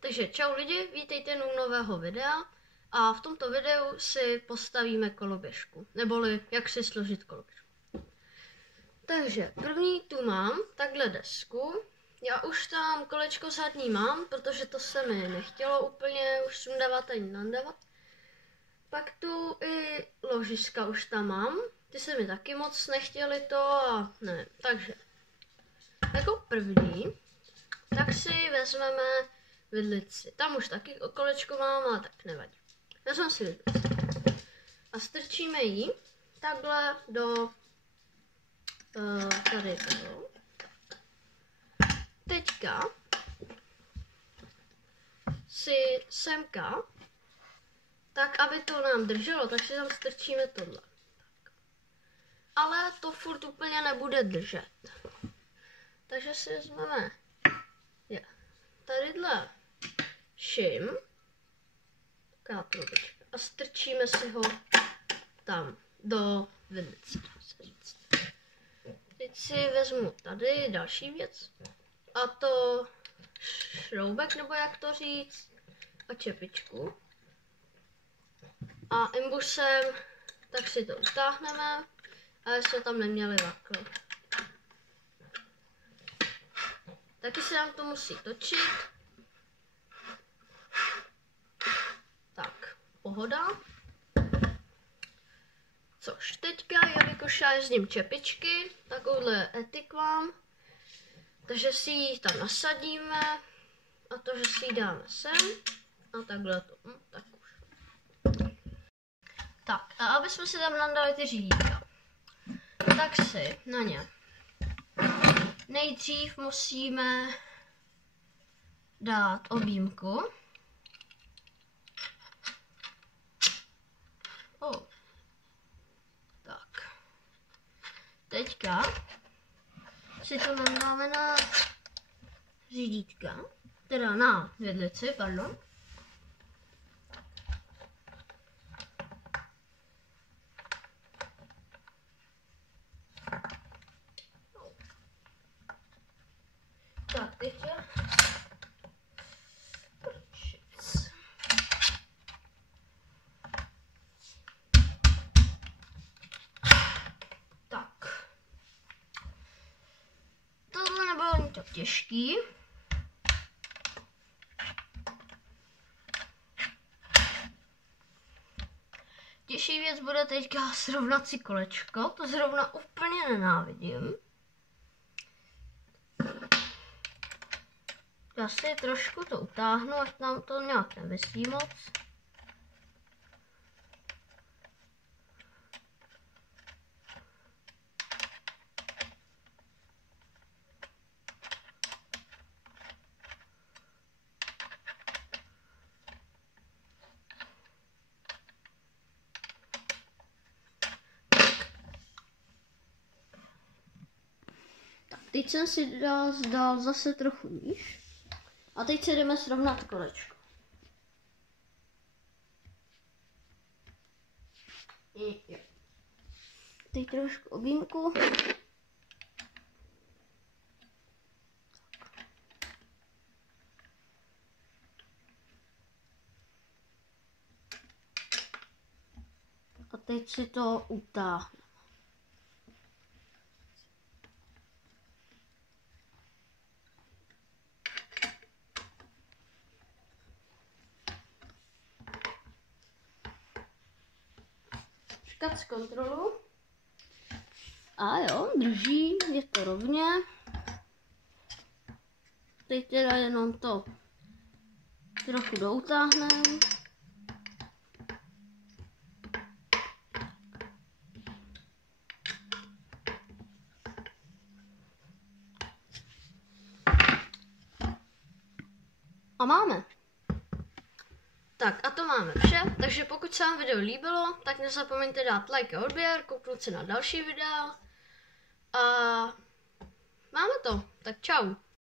Takže čau lidi, vítejte u nového videa a v tomto videu si postavíme koloběžku, neboli jak si složit koloběžku. Takže první tu mám takhle desku, já už tam kolečko zadní mám, protože to se mi nechtělo úplně už sundávat ani nandávat. Pak tu i ložiska už tam mám, ty se mi taky moc nechtěly to a ne, takže jako první tak si vezmeme vidlici. Tam už taky kolečko mám, ale tak nevadí. Vezmeme si vidlici a strčíme ji takhle do tady toho. Teďka si semka, tak aby to nám drželo, tak si tam strčíme tohle. Ale to furt úplně nebude držet. Takže si vezmeme tadyhle šim a strčíme si ho tam do vidlice. Teď si vezmu tady další věc a to šroubek, nebo jak to říct, a čepičku. A imbusem tak si to utáhneme, ale jsme tam neměli vakl. Taky se nám to musí točit. Tak, pohoda. Což teďka, jelikož já jezdím čepičky, takovouhle etik mám, takže si ji tam nasadíme a to, že si ji dáme sem a takhle to, tak už. Tak, a aby jsme si tam nadali ty řídítka, tak si na ně nejdřív musíme dát objímku. Tak. Teďka si to nadáme na řídítka, teda na vidlici, pardon. Tak, teďka. Tak. Tohle nebylo ani tak těžký. Těžší věc bude teďka srovnat si kolečko, to zrovna úplně nenávidím. Já si trošku to utáhnu, ať nám to nějak nevisí moc. Tak, teď jsem si dal zase trochu níž. A teď si jdeme srovnat kolečko. Teď trošku objímku. A teď si to utáhnu. Kontrolu. A jo, drží, je to rovně. Teď teda jenom to trochu doutáhneme. A máme. Tak a to máme vše, takže pokud se vám video líbilo, tak nezapomeňte dát like a odběr, kouknout se na další videa a máme to, tak čau.